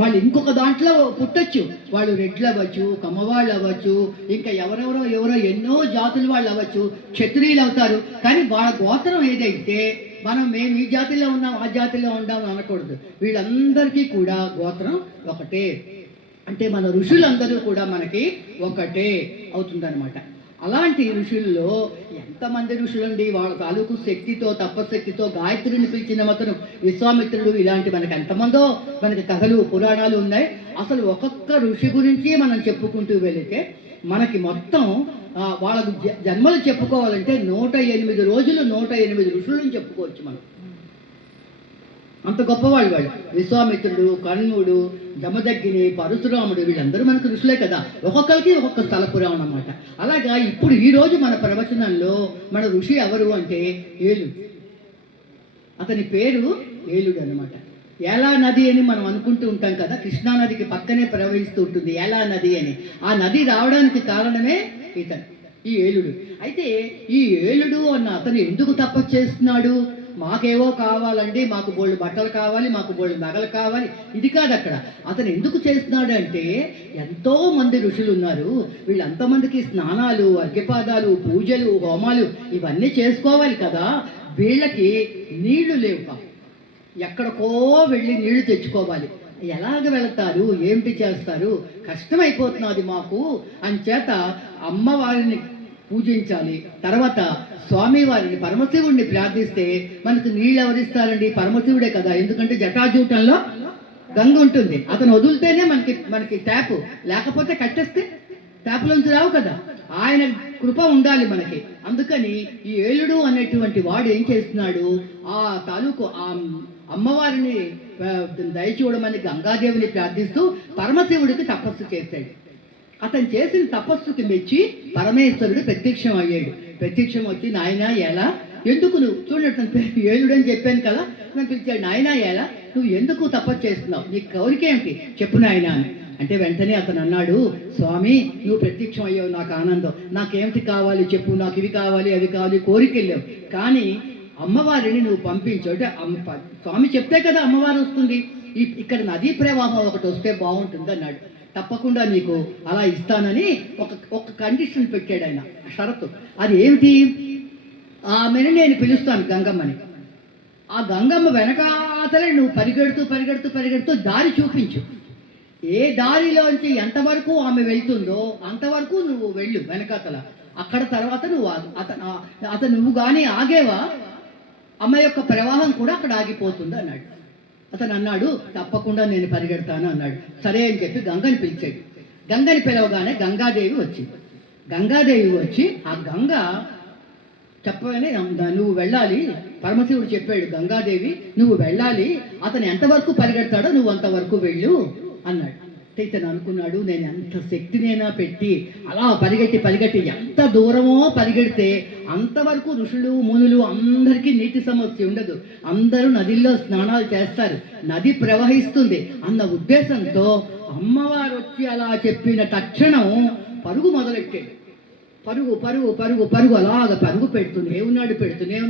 వాళ్ళు ఇంకొక దాంట్లో పుట్టచ్చు, వాళ్ళు రెడ్లు అవ్వచ్చు, కమ్మవాళ్ళు అవ్వచ్చు, ఇంకా ఎవరో ఎన్నో జాతుల వాళ్ళు అవ్వచ్చు, క్షత్రియులు అవుతారు. కానీ వాళ్ళ గోత్రం ఏదైతే మేము ఈ జాతిలో ఉన్నాం ఆ జాతిలో ఉన్నాం అనకూడదు. వీళ్ళందరికీ కూడా గోత్రం ఒకటే. అంటే మన ఋషులందరూ కూడా మనకి ఒకటే అవుతుందన్నమాట. అలాంటి ఋషుల్లో ఎంతమంది ఋషులండి, వాళ్ళ తాలూకు శక్తితో తపశక్తితో గాయత్రిని పిలిచిన అతను విశ్వామిత్రుడు, ఇలాంటి మనకి ఎంతమందో మనకి కథలు పురాణాలు ఉన్నాయి. అసలు ఒక్కొక్క ఋషి గురించి మనం చెప్పుకుంటూ వెళితే మనకి మొత్తం వాళ్ళకు జన్మలు చెప్పుకోవాలంటే 108 రోజులు 108 ఋషులను చెప్పుకోవచ్చు మనం. అంత గొప్పవాళ్ళు వాళ్ళు. విశ్వామిత్రుడు, కర్ణుడు, జమదగ్గిని, పరశురాముడు, వీళ్ళందరూ మనకు ఋషులే కదా. ఒక్కొక్కరికి ఒక్కొక్క స్థల పురాణం అన్నమాట. అలాగా ఇప్పుడు ఈరోజు మన ప్రవచనంలో మన ఋషి ఎవరు అంటే ఏలుడు. అతని పేరు ఏలుడు అనమాట. ఏలా నది అని మనం అనుకుంటూ ఉంటాం కదా, కృష్ణానదికి పక్కనే ప్రవహిస్తూ ఉంటుంది ఏలా నది అని. ఆ నది రావడానికి కారణమే ఇతను, ఈ ఏలుడు. అయితే ఈ ఏలుడు అన్న అతను ఎందుకు తపస్సు చేస్తున్నాడు? మాకేవో కావాలండి, మాకు బోళ్ళు బట్టలు కావాలి, మాకు బోళ్ళు నగలు కావాలి, ఇది కాదు అక్కడ. అతను ఎందుకు చేస్తున్నాడు అంటే ఎంతో మంది ఋషులు ఉన్నారు, వీళ్ళంతమందికి స్నానాలు, అర్ఘ్యపాదాలు, పూజలు, హోమాలు ఇవన్నీ చేసుకోవాలి కదా. వీళ్ళకి నీళ్లు లేవు, ఎక్కడికో వెళ్ళి నీళ్లు తెచ్చుకోవాలి. ఎలాగ వెళతారు, ఏమిటి చేస్తారు, కష్టమైపోతున్నది మాకు అంచేత అమ్మవారిని పూజించాలి. తర్వాత స్వామివారిని పరమశివుడిని ప్రార్థిస్తే మనకు నీళ్ళు ఎవరిస్తారండి? పరమశివుడే కదా. ఎందుకంటే జటాజూటంలో గంగ ఉంటుంది, అతను వదిలితేనే మనకి ట్యాపు, లేకపోతే కట్టేస్తే ట్యాపులోంచి రావు కదా. ఆయన కృప ఉండాలి మనకి. అందుకని ఈ ఏలుడు అనేటువంటి వాడు ఏం చేస్తున్నాడు, ఆ తాలూకు ఆ అమ్మవారిని దయచూడమని గంగాదేవిని ప్రార్థిస్తూ పరమశివుడికి తపస్సు చేశాడు. అతను చేసిన తపస్సుకి మెచ్చి పరమేశ్వరుడు ప్రత్యక్షం అయ్యాడు. ప్రత్యక్షం వచ్చి నాయన ఎలా, ఎందుకు నువ్వు చూడండి ఏలుడు అని చెప్పాను కదా, నన్ను పిలిచాడు. నాయన ఎలా, నువ్వు ఎందుకు తపస్సు చేస్తున్నావు, నీ కోరిక ఏమిటి చెప్పు నాయన అని అంటే వెంటనే అతను అన్నాడు, స్వామి నువ్వు ప్రత్యక్షం అయ్యావు, నాకు ఆనందం, నాకేమిటి కావాలి చెప్పు, నాకు ఇవి కావాలి అవి కావాలి, కోరిక వెళ్ళావు. కానీ అమ్మవారిని నువ్వు పంపించు అంటే స్వామి చెప్తే కదా అమ్మవారు వస్తుంది. ఇక్కడ నదీ ప్రవాహం ఒకటి వస్తే బాగుంటుంది అన్నాడు. తప్పకుండా నీకు అలా ఇస్తానని ఒక కండిషన్ పెట్టాడు ఆయన, షరతు. అది ఏమిటి? ఆమెను నేను పిలుస్తాను గంగమ్మని, ఆ గంగమ్మ వెనకాతలే నువ్వు పరిగెడుతూ దారి చూపించు. ఏ దారిలోంచి ఎంతవరకు ఆమె వెళ్తుందో అంతవరకు నువ్వు వెళ్ళు వెనకాతల. అక్కడ తర్వాత నువ్వు కానీ ఆగేవా అమ్మ యొక్క ప్రవాహం కూడా అక్కడ ఆగిపోతుంది అన్నాడు. అతను అన్నాడు తప్పకుండా నేను పరిగెడతాను అన్నాడు. సరే అని చెప్పి గంగని పిలిచాడు. గంగని పిలవగానే గంగాదేవి వచ్చింది. గంగాదేవి వచ్చి ఆ గంగ చెప్పగానే నువ్వు వెళ్ళాలి, పరమశివుడు చెప్పాడు గంగాదేవి నువ్వు వెళ్ళాలి, అతను ఎంతవరకు పరిగెడతాడో నువ్వు అంతవరకు వెళ్ళు అన్నాడు. ఇతను అనుకున్నాడు నేను ఎంత శక్తినైనా పెట్టి అలా పరిగెట్టి ఎంత దూరమో పరిగెడితే అంతవరకు ఋషులు మునులు అందరికీ నీటి సమస్య ఉండదు, అందరూ నదిల్లో స్నానాలు చేస్తారు, నది ప్రవహిస్తుంది అన్న ఉద్దేశంతో అమ్మవారు వచ్చి అలా చెప్పిన తక్షణం పరుగు మొదలెట్టాడు. పరుగు అలాగ పరుగు పెడుతూనే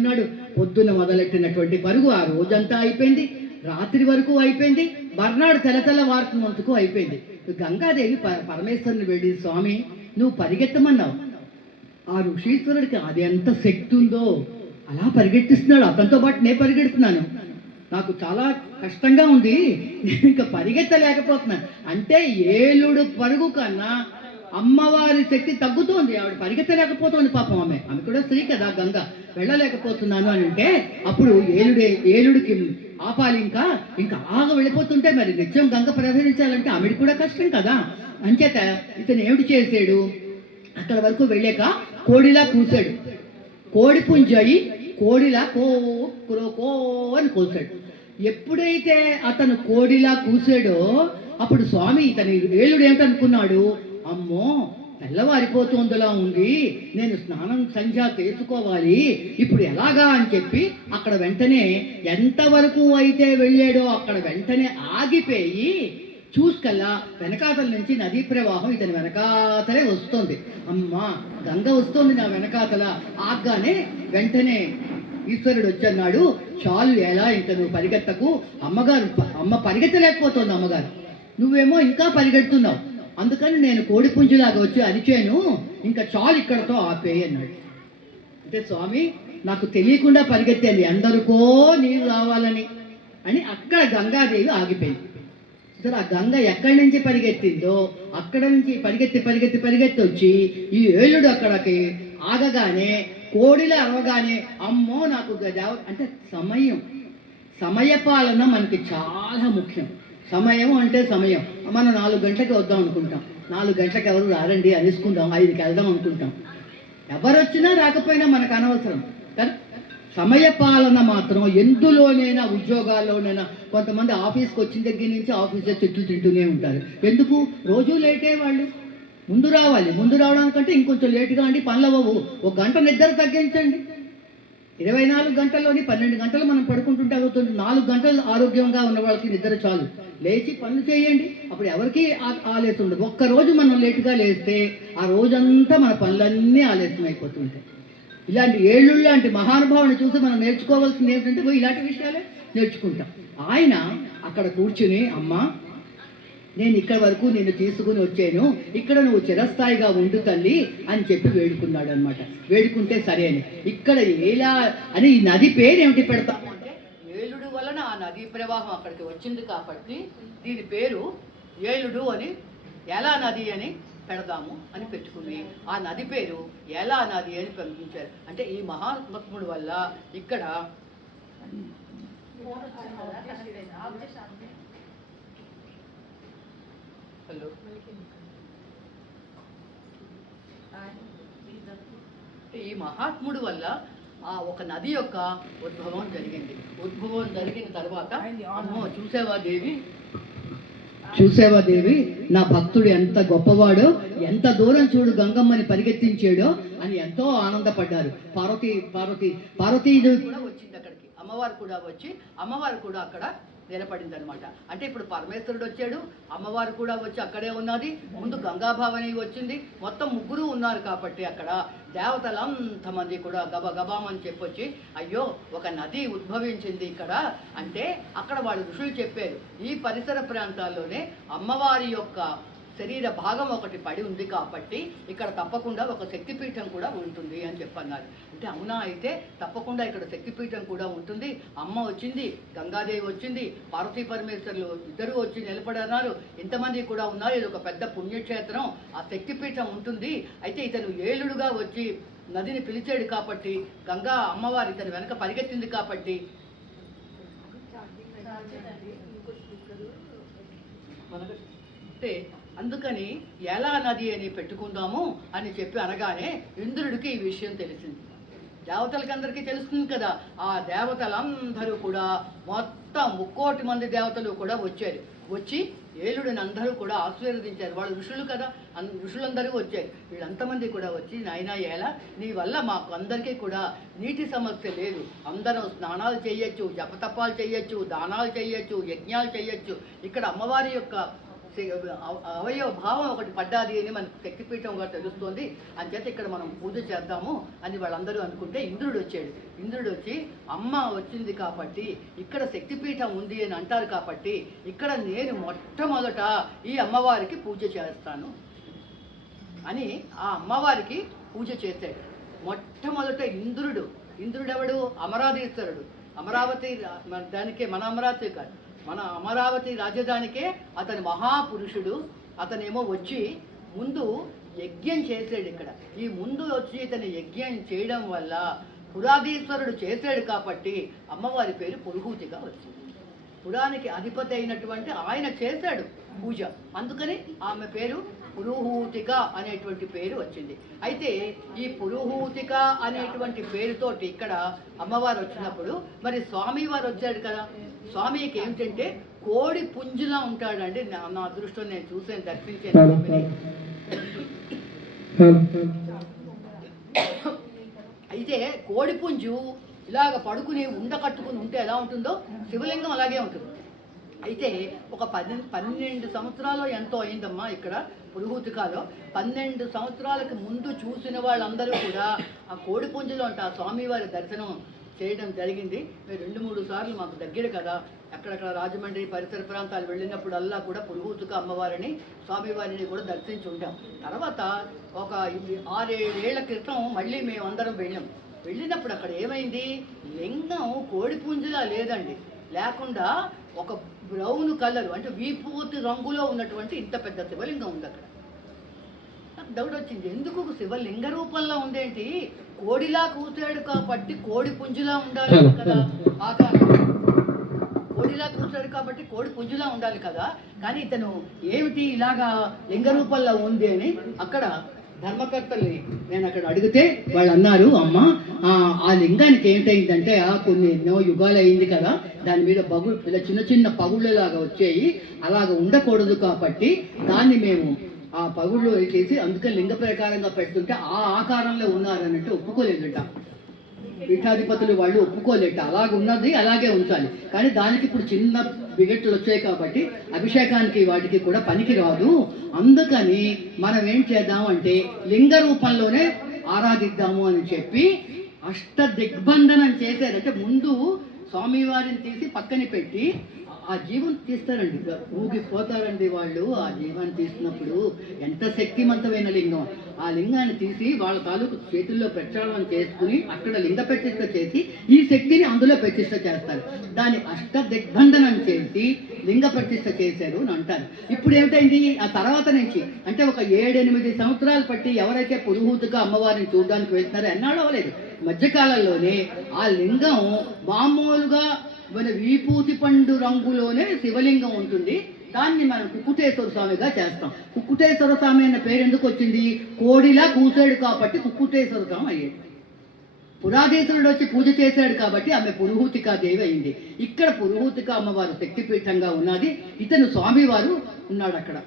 ఉన్నాడు. పొద్దున్న మొదలెట్టినటువంటి పరుగు ఆ రోజంతా అయిపోయింది, రాత్రి వరకు అయిపోయింది, మర్నాడు తెల్ల వార్తకు అయిపోయింది. గంగాదేవి పరమేశ్వరుని వెళ్ళి స్వామి నువ్వు పరిగెత్తమన్నావు, ఆ ఋషీశ్వరుడికి అది ఎంత శక్తి ఉందో అలా పరిగెట్టిస్తున్నాడు, అతనితో పాటు నేను పరిగెడుతున్నాను, నాకు చాలా కష్టంగా ఉంది, నేను ఇంకా పరిగెత్తలేకపోతున్నాను అంటే ఏలుడు పరుగు కన్నా అమ్మవారి శక్తి తగ్గుతోంది, ఆవిడ పరిగెత్తలేకపోతుంది పాపం. ఆమె కూడా స్త్రీ కదా, గంగ వెళ్ళలేకపోతున్నాను అని అంటే అప్పుడు ఏలుడికి ఆపాలి, ఇంకా ఆగా వెళ్ళిపోతుంటే మరి నిత్యం గంగ ప్రవహించాలంటే ఆమెడు కూడా కష్టం కదా. అంచేత ఇతను ఏమిటి చేశాడు, అక్కడ వరకు వెళ్ళాక కోడిలా కూసాడు, కోడి పుంజయి కోడిలా కో అని కూసాడు. ఎప్పుడైతే అతను కోడిలా కూసాడో అప్పుడు స్వామి ఇతని ఏలుడు ఏమిటనుకున్నాడు, అమ్మో తెల్లవారిపోతుందిలా ఉంది, నేను స్నానం సంధ్య చేసుకోవాలి, ఇప్పుడు ఎలాగా అని చెప్పి అక్కడ వెంటనే ఎంతవరకు అయితే వెళ్ళాడో అక్కడ వెంటనే ఆగిపోయి చూసుకల్లా వెనకాతల నుంచి నదీ ప్రవాహం ఇతని వెనకాతలే వస్తుంది. అమ్మా గంగ వస్తుంది నా వెనకాతల. ఆగ్గానే వెంటనే ఈశ్వరుడు వచ్చన్నాడు, చాలు ఎలా ఇంకా నువ్వు పరిగెత్తకు, అమ్మ పరిగెత్తలేకపోతుంది, అమ్మగారు నువ్వేమో ఇంకా పరిగెడుతున్నావు, అందుకని నేను కోడిపుంజులాగా వచ్చి అరిచాను, ఇంకా చాలు ఇక్కడతో ఆపేయి అన్నాడు. అంటే స్వామి నాకు తెలియకుండా పరిగెత్తాను, ఎందరికో నీళ్ళు రావాలని అని అక్కడ గంగాదేవి ఆగిపోయింది. అసలు ఆ గంగ ఎక్కడి నుంచి పరిగెత్తిందో అక్కడ నుంచి పరిగెత్తి పరిగెత్తి పరిగెత్తి వచ్చి ఈ ఏలుడు అక్కడికి ఆగగానే కోడిలో అరవగానే అమ్మో నాకు అంటే సమయపాలన మనకి చాలా ముఖ్యం. సమయం అంటే సమయం. మనం 4 గంటలకు వద్దాం అనుకుంటాం, 4 గంటలకు ఎవరు రారండి అనేసుకుందాం, 5కి వెళ్దాం అనుకుంటాం. ఎవరు వచ్చినా రాకపోయినా మనకు అనవసరం. కానీ సమయపాలన మాత్రం ఎందులోనైనా, ఉద్యోగాల్లోనైనా కొంతమంది ఆఫీస్కి వచ్చిన దగ్గర నుంచి ఆఫీస్లో చెట్లు తింటూనే ఉంటారు. ఎందుకు? రోజు లేటే వాళ్ళు. ముందు రావాలి, ముందు రావడానికంటే ఇంకొంచెం లేటుగా అండి పనులు అవ్వవు. 1 గంట నిద్ర తగ్గించండి. 24 గంటల్లోని 12 గంటలు మనం పడుకుంటుంటే అవుతుంది. 4 గంటలు ఆరోగ్యంగా ఉన్న వాళ్ళకి నిద్ర చాలు. లేచి పనులు చేయండి, అప్పుడు ఎవరికి ఆలస్యం ఉండదు. ఒక్కరోజు మనం లేటుగా లేస్తే ఆ రోజంతా మన పనులన్నీ ఆలస్యం అయిపోతుంటాయి. ఇలాంటి ఏళ్ళు లాంటి మహానుభావుని చూసి మనం నేర్చుకోవాల్సింది ఏంటంటే ఇలాంటి విషయాలే నేర్చుకుంటాం. ఆయన అక్కడ కూర్చుని, అమ్మా నేను ఇక్కడ వరకు నేను తీసుకుని వచ్చాను, ఇక్కడ నువ్వు చిరస్థాయిగా ఉండు తల్లి అని చెప్పి వేడుకున్నాడు అనమాట. వేడుకుంటే సరే అని ఇక్కడ ఎలా అని ఈ నది పేరు ఏమిటి పెడతాము అంటే, ఏలుడు వలన ఆ నదీ ప్రవాహం అక్కడికి వచ్చింది కాబట్టి దీని పేరు ఏలుడు అని, ఎలా నది అని పెడదాము అని పెట్టుకుని ఆ నది పేరు ఎలా నది అని పంపించారు. అంటే ఈ మహాత్ముడు వల్ల ఇక్కడ ఈ మహాత్ముడు వల్ల ఆ ఒక నది యొక్క ఉద్భవం జరిగింది. ఉద్భవం జరిగిన తర్వాత చూసేవా దేవి నా భక్తుడు ఎంత గొప్పవాడో, ఎంత దూరం చూడు గంగమ్మని పరిగెత్తించాడో అని ఎంతో ఆనందపడ్డారు. పార్వతీదేవి కూడా వచ్చింది అక్కడికి, అమ్మవారు కూడా వచ్చి అమ్మవారు కూడా అక్కడ నిలబడింది అనమాట. అంటే ఇప్పుడు పరమేశ్వరుడు వచ్చాడు, అమ్మవారు కూడా వచ్చి అక్కడే ఉన్నది, ముందు గంగాభావని వచ్చింది, మొత్తం 3 ఉన్నారు కాబట్టి అక్కడ దేవతలంతమంది కూడా గబగబామని చెప్పొచ్చి అయ్యో ఒక నది ఉద్భవించింది ఇక్కడ అంటే అక్కడ వాళ్ళు ఋషులు చెప్పారు, ఈ పరిసర ప్రాంతాల్లోనే అమ్మవారి యొక్క శరీర భాగం ఒకటి పడి ఉంది కాబట్టి ఇక్కడ తప్పకుండా ఒక శక్తిపీఠం కూడా ఉంటుంది అని చెప్పన్నారు. అంటే అవునా, అయితే తప్పకుండా ఇక్కడ శక్తిపీఠం కూడా ఉంటుంది. అమ్మ వచ్చింది, గంగాదేవి వచ్చింది, పార్వతీ పరమేశ్వరులు ఇద్దరు వచ్చి నిలబడన్నారు, ఇంతమంది కూడా ఉన్నారు, ఇది ఒక పెద్ద పుణ్యక్షేత్రం, ఆ శక్తిపీఠం ఉంటుంది. అయితే ఇతను ఏలుడుగా వచ్చి నదిని పిలిచాడు కాబట్టి, గంగా అమ్మవారి ఇతను వెనక పరిగెత్తింది కాబట్టి అంటే అందుకని ఎలా నది అని పెట్టుకుందాము అని చెప్పి అనగానే ఇంద్రుడికి ఈ విషయం తెలిసింది. దేవతలకందరికీ తెలుస్తుంది కదా. ఆ దేవతలందరూ కూడా మొత్తం 3,000,000 మంది దేవతలు కూడా వచ్చారు. వచ్చి ఏలుడిని అందరూ కూడా ఆశీర్వదించారు. వాళ్ళు ఋషులు కదా, ఋషులందరూ వచ్చారు. వీళ్ళంతమంది కూడా వచ్చి నాయనా ఎలా నీ వల్ల మాకు అందరికీ కూడా నీటి సమస్య లేదు, అందరం స్నానాలు చేయొచ్చు, జపతపాలు చేయొచ్చు, దానాలు చేయొచ్చు, యజ్ఞాలు చేయొచ్చు, ఇక్కడ అమ్మవారి యొక్క అవయవ భావం ఒకటి పడ్డాది అని మనకు శక్తిపీఠంగా తెలుస్తోంది, అంచేత ఇక్కడ మనం పూజ చేద్దాము అని వాళ్ళందరూ అనుకుంటే ఇంద్రుడు వచ్చాడు. ఇంద్రుడు వచ్చి అమ్మ వచ్చింది కాబట్టి ఇక్కడ శక్తిపీఠం ఉంది అని అంటారు కాబట్టి ఇక్కడ నేను మొట్టమొదట ఈ అమ్మవారికి పూజ చేస్తాను అని ఆ అమ్మవారికి పూజ చేశాడు. మొట్టమొదట ఇంద్రుడెవడు? అమరాధీశ్వరుడు. అమరావతి దానికే, మన అమరావతి కాదు, మన అమరావతి రాజధానికే అతని మహాపురుషుడు. అతనేమో వచ్చి ముందు యజ్ఞం చేశాడు ఇక్కడ. ఈ ముందు వచ్చి ఇతని యజ్ఞం చేయడం వల్ల పురాధీశ్వరుడు చేశాడు కాబట్టి అమ్మవారి పేరు పురుహూతిగా వచ్చింది. పురానికి అధిపతి అయినటువంటి ఆయన చేశాడు పూజ, అందుకని ఆమె పేరు పురుహూతిక అనేటువంటి పేరు వచ్చింది. అయితే ఈ పురుహూతిక అనేటువంటి పేరుతోటి ఇక్కడ అమ్మవారు వచ్చినప్పుడు మరి స్వామివారు వచ్చాడు కదా. స్వామికి ఏమిటంటే కోడి పుంజులా ఉంటాడండి. నా అదృష్టం, నేను చూసాను, దర్శించాను. అయితే కోడి పుంజు ఇలాగ పడుకుని కట్టుకుని ఉంటే ఎలా ఉంటుందో శివలింగం అలాగే ఉంటుంది. అయితే ఒక 12 సంవత్సరాలు ఎంతో అయిందమ్మా ఇక్కడ పురుహూతికాలో. 12 సంవత్సరాలకు ముందు చూసిన వాళ్ళందరూ కూడా ఆ కోడి పుంజులో ఆ స్వామివారి దర్శనం చేయడం జరిగింది. మేము 2-3 సార్లు మాకు దగ్గర కదా, అక్కడక్కడ రాజమండ్రి పరిసర ప్రాంతాలు వెళ్ళినప్పుడల్లా కూడా పురుహూతుక అమ్మవారిని స్వామివారిని కూడా దర్శించి ఉంటాం. తర్వాత ఒక 6-7 ఏళ్ల క్రితం మళ్ళీ మేము అందరం వెళ్ళినప్పుడు అక్కడ ఏమైంది, లింగం కోడిపుంజులా లేదండి, లేకుండా ఒక బ్రౌన్ కలర్ అంటే వీపూర్తి రంగులో ఉన్నటువంటి ఇంత పెద్ద శివలింగం ఉంది అక్కడ. నాకు డౌట్ వచ్చింది, ఎందుకు శివలింగ రూపంలో ఉందేంటి, కోడిలా కూర్చాడు కాబట్టి కోడి పుంజులా ఉండాలి కదా, ఆకారం కోడిలా కూర్చాడు కాబట్టి కోడి పుంజులా ఉండాలి కదా, కానీ ఇతను ఏమిటి ఇలాగా లింగ రూపంలో ఉంది అని అక్కడ ధర్మకర్తల్ని నేను అక్కడ అడిగితే వాళ్ళు అన్నారు, అమ్మ ఆ లింగానికి ఏంటైందంటే కొన్ని ఎన్నో యుగాలు అయింది కదా, దాని మీద ఇలా చిన్న చిన్న పగుళ్ళలాగా వచ్చాయి, అలాగ ఉండకూడదు కాబట్టి దాన్ని మేము ఆ పగుళ్ళు చేసి అందుకని లింగ ప్రకారంగా పెడుతుంటే ఆ ఆకారంలో ఉన్నారన్నట్టు ఒప్పుకోలేదట. పీఠాధిపతులు వాళ్ళు ఒప్పుకోలేట, అలాగ ఉన్నది అలాగే ఉంచాలి, కానీ దానికి ఇప్పుడు చిన్న బిగట్లు వచ్చాయి కాబట్టి అభిషేకానికి వాటికి కూడా పనికి రాదు, అందుకని మనం ఏం చేద్దాం అంటే లింగ రూపంలోనే ఆరాధిద్దాము అని చెప్పి అష్టదిగ్బంధనం చేశారంటే ముందు స్వామివారిని తీసి పక్కన పెట్టి ఆ జీవం తీస్తారండి, ఊగిపోతారండి వాళ్ళు. ఆ జీవాన్ని తీసినప్పుడు ఎంత శక్తివంతమైన లింగం, ఆ లింగాన్ని తీసి వాళ్ళ తాలూకు చేతుల్లో ప్రక్షాళన చేసుకుని అక్కడ లింగ ప్రతిష్ఠ చేసి ఈ శక్తిని అందులో ప్రతిష్ఠ చేస్తారు. దాన్ని అష్టదిగ్బంధనం చేసి లింగ ప్రతిష్ఠ చేశారు అని అంటారు. ఇప్పుడు ఏమిటైంది, ఆ తర్వాత నుంచి అంటే ఒక 7-8 సంవత్సరాలు పట్టి ఎవరైతే పురుహూతుక అమ్మవారిని చూడడానికి వెళ్తున్నారో ఎన్నాళ్ళు అవ్వలేదు, మధ్యకాలంలోనే ఆ లింగం మామూలుగా మన వీపూతి పండు రంగులోనే శివలింగం ఉంటుంది, దాన్ని మనం కుక్కుటేశ్వర స్వామిగా చేస్తాం. కుక్కుటేశ్వర స్వామి అన్న పేరు ఎందుకు వచ్చింది, కోడిలా కూసాడు కాబట్టి కుక్కుటేశ్వర స్వామి అయ్యేది. పురాధీశ్వరుడు వచ్చి పూజ చేశాడు కాబట్టి ఆమె పురుహూతికా దేవి అయింది. ఇక్కడ పురుహూతిక అమ్మవారు శక్తిపీఠంగా ఉన్నది, ఇతను స్వామివారు ఉన్నాడు అక్కడ.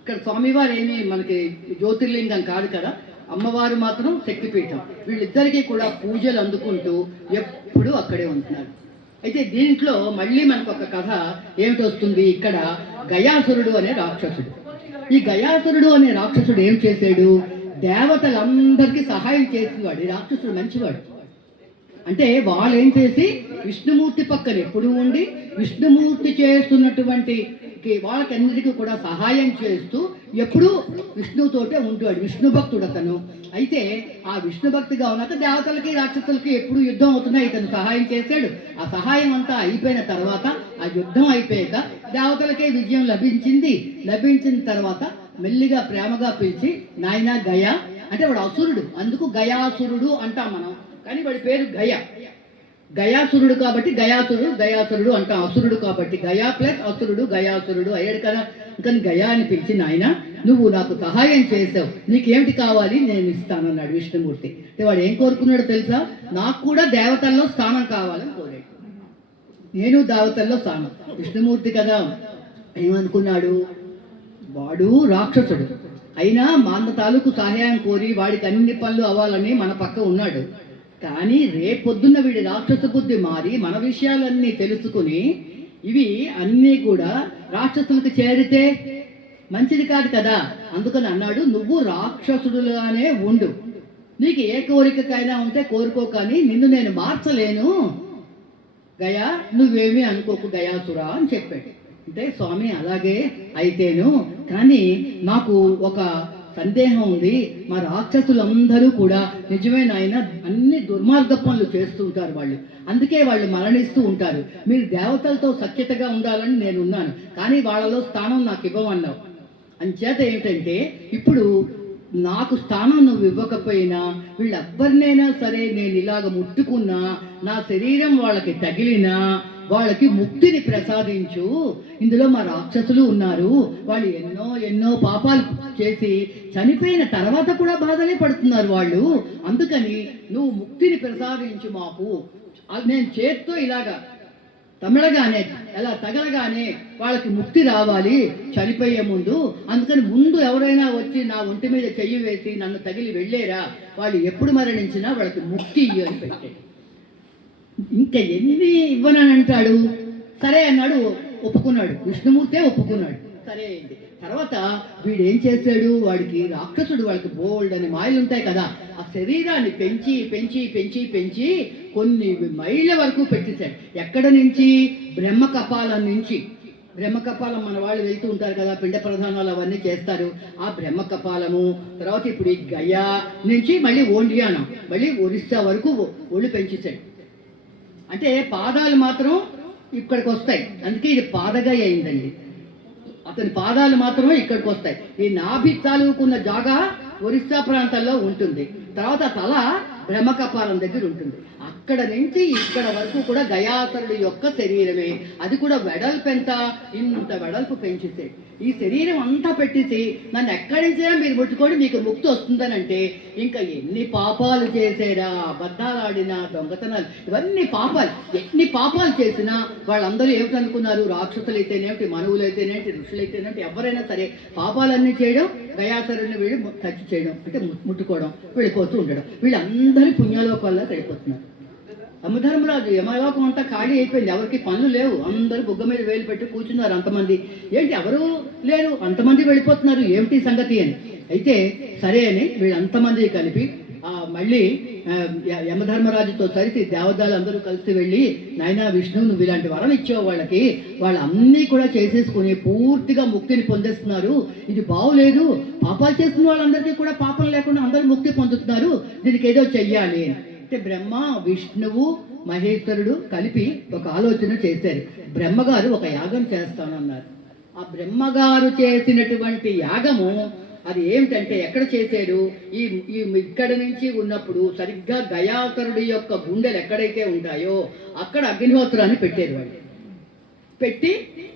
ఇక్కడ స్వామివారు ఏమి మనకి జ్యోతిర్లింగం కాదు కదా, అమ్మవారు మాత్రం శక్తిపీఠం. వీళ్ళిద్దరికీ కూడా పూజలు అందుకుంటూ ఎప్పుడూ అక్కడే ఉంటున్నారు. అయితే దీంట్లో మళ్ళీ మనకు ఒక కథ ఏమిటి వస్తుంది, ఇక్కడ గయాసురుడు అనే రాక్షసుడు. ఈ గయాసురుడు అనే రాక్షసుడు ఏం చేశాడు, దేవతలందరికీ సహాయం చేసేవాడు. ఈ రాక్షసుడు మంచివాడు, అంటే వాళ్ళు ఏం చేసి విష్ణుమూర్తి పక్కన ఎప్పుడు ఉండి విష్ణుమూర్తి చేస్తున్నటువంటి వాళ్ళకన్నిటికీ కూడా సహాయం చేస్తూ ఎప్పుడూ విష్ణువుతోటే ఉంటాడు, విష్ణు భక్తుడు అతను. అయితే ఆ విష్ణు భక్తిగా ఉన్నాక దేవతలకి రాక్షసులకి ఎప్పుడు యుద్ధం అవుతున్నా ఇతను సహాయం చేశాడు. ఆ సహాయం అంతా అయిపోయిన తర్వాత ఆ యుద్ధం అయిపోయాక దేవతలకే విజయం లభించిన తర్వాత మెల్లిగా ప్రేమగా పిలిచి నాయన గయ అంటే వాడు అసురుడు, అందుకు గయాసురుడు అంటాం మనం, కానీ వాడి పేరు గయాసురుడు కాబట్టి గయాసురుడు అంటాం, అసురుడు కాబట్టి గయా ప్లస్ అసురుడు గయాసురుడు అయ్యాడు కదా. కానీ గయా అని పిలిచి నాయన నువ్వు నాకు సహాయం చేసావు, నీకేమిటి కావాలి నేను ఇస్తానన్నాడు విష్ణుమూర్తి. అంటే వాడు ఏం కోరుకున్నాడో తెలుసా, నాకు కూడా దేవతల్లో స్థానం కావాలని కోరాడు. నేను దేవతల్లో స్థానం, విష్ణుమూర్తి కదా ఏమనుకున్నాడు, వాడు రాక్షసుడు అయినా మా తాలూకు సహాయం కోరి వాడికి అన్ని పనులు అవ్వాలని మన పక్క ఉన్నాడు, కానీ రేపొద్దున్న వీడి రాక్షస బుద్ధి మారి మన విషయాలన్నీ తెలుసుకుని ఇవి అన్నీ కూడా రాక్షసులకు చేరితే మంచిది కాదు కదా, అందుకని అన్నాడు నువ్వు రాక్షసుడుగానే ఉండు, నీకు ఏ కోరికకైనా ఉంటే కోరుకో, కానీ నిన్ను నేను మార్చలేను గయా, నువ్వేమీ అనుకోకు గయాసురా అని చెప్పాడు. అంటే స్వామి అలాగే అయితేను, కానీ నాకు ఒక సందేహం ఉంది, మా రాక్షసులందరూ కూడా నిజమే నాయన అన్ని దుర్మార్గ పనులు చేస్తుంటారు వాళ్ళు, అందుకే వాళ్ళు మరణిస్తూ ఉంటారు, మీరు దేవతలతో సఖ్యతగా ఉండాలని నేనున్నాను, కానీ వాళ్ళలో స్థానం నాకు ఇవ్వమన్నావు. అంచేత ఏమిటంటే ఇప్పుడు నాకు స్థానం నువ్వు ఇవ్వకపోయినా వీళ్ళెవ్వరినైనా సరే నేను ఇలాగ ముట్టుకున్నా నా శరీరం వాళ్ళకి తగిలినా వాళ్ళకి ముక్తిని ప్రసాదించు. ఇందులో మా రాక్షసులు ఉన్నారు, వాళ్ళు ఎన్నో ఎన్నో పాపాలు చేసి చనిపోయిన తర్వాత కూడా బాధనే పడుతున్నారు వాళ్ళు, అందుకని నువ్వు ముక్తిని ప్రసాదించు మాకు. నేను చేత్తో ఇలాగా తమిళగానే ఎలా తగలగానే వాళ్ళకి ముక్తి రావాలి చనిపోయే ముందు, అందుకని ముందు ఎవరైనా వచ్చి నా ఒంటి మీద చెయ్యి వేసి నన్ను తగిలి వెళ్ళేరా వాళ్ళు ఎప్పుడు మరణించినా వాళ్ళకి ముక్తి ఇయ్యని పెట్టాడు. ఇంకా ఎన్ని ఇవ్వనని అంటాడు, సరే అన్నాడు, ఒప్పుకున్నాడు, విష్ణుమూర్తే ఒప్పుకున్నాడు. సరే అయింది. తర్వాత వీడు ఏం చేశాడు, వాడికి రాక్షసుడు, వాడికి బోల్డ్ అని మాయలు ఉంటాయి కదా, ఆ శరీరాన్ని పెంచి పెంచి పెంచి పెంచి కొన్ని మైళ్ళ వరకు పెట్టేశాడు. ఎక్కడ నుంచి? బ్రహ్మ కపాలం నుంచి. బ్రహ్మ కపాలం మన వాళ్ళు వెళ్తూ ఉంటారు కదా, పిండ ప్రధానాలు అవన్నీ చేస్తారు. ఆ బ్రహ్మ కపాలము తర్వాత ఇప్పుడు ఈ గయా నుంచి మళ్ళీ ఓండియానం, మళ్ళీ ఒరిస్సా వరకు ఒళ్ళు పెంచేశాడు. అంటే పాదాలు మాత్రం ఇక్కడికి వస్తాయి, అందుకే ఇది పాదగయ అయిందండి. అతని పాదాలు మాత్రమే ఇక్కడికి వస్తాయి. ఈ నాభి తాలూకున్న జాగా ఒరిస్సా ప్రాంతాల్లో ఉంటుంది. తర్వాత తల బ్రహ్మ కపాలం దగ్గర ఉంటుంది. అక్కడ నుంచి ఇక్కడ వరకు కూడా గయాసురుడి యొక్క శరీరమే. అది కూడా వెడల్పు ఎంత, ఇంత వెడల్పు పెంచితే ఈ శరీరం అంతా పెట్టేసి నన్ను ఎక్కడి నుంచైనా మీరు ముట్టుకొని మీకు ముక్తి వస్తుందనంటే ఇంకా ఎన్ని పాపాలు చేసేరా, అబద్ధాలు ఆడినా, దొంగతనాలు, ఇవన్నీ పాపాలు. ఎన్ని పాపాలు చేసినా వాళ్ళందరూ ఏమిటనుకున్నారు, రాక్షసులు అయితేనేమిటి, మనువులు అయితేనేమిటి, ఋషులు అయితేనేమిటి, ఎవరైనా సరే పాపాలన్నీ చేయడం, గయాసురుడిని వీళ్ళు టచ్ చేయడం అంటే ముట్టుకోవడం, వెళ్ళిపోతూ ఉండడం. వీళ్ళందరూ పుణ్యలోకాల్లో వెళ్ళిపోతున్నారు. యమధర్మరాజు యమలోకం అంతా ఖాళీ అయిపోయింది, ఎవరికి పనులు లేవు, అందరూ బుగ్గ మీద వేలు పెట్టి కూర్చున్నారు. అంతమంది ఏంటి, ఎవరు లేరు, అంతమంది వెళ్ళిపోతున్నారు, ఏమిటి సంగతి అని. అయితే సరే అని వీళ్ళంతమంది కలిపి మళ్ళీ యమధర్మరాజుతో సరిసి దేవతలు అందరూ కలిసి వెళ్ళి, నాయనా విష్ణు, నువ్వు ఇలాంటి వరం ఇచ్చావు వాళ్ళకి, వాళ్ళన్నీ కూడా చేసేసుకుని పూర్తిగా ముక్తిని పొందేస్తున్నారు, ఇది బాగులేదు, పాపాలు చేస్తున్న వాళ్ళందరికీ కూడా పాపం లేకుండా అందరూ ముక్తి పొందుతున్నారు, దీనికి ఏదో చెయ్యాలి అని. అంటే బ్రహ్మ, విష్ణువు, మహేశ్వరుడు కలిపి ఒక ఆలోచన చేశారు. బ్రహ్మగారు ఒక యాగం చేస్తానన్నారు. ఆ బ్రహ్మగారు చేసినటువంటి యాగము అది ఏమిటంటే ఎక్కడ చేశారు, ఈ ఇక్కడ నుంచి ఉన్నప్పుడు సరిగ్గా గయాసురుడి యొక్క గుండెలు ఎక్కడైతే ఉంటాయో అక్కడ అగ్నిహోత్రాన్ని పెట్టారు. వాళ్ళు పెట్టి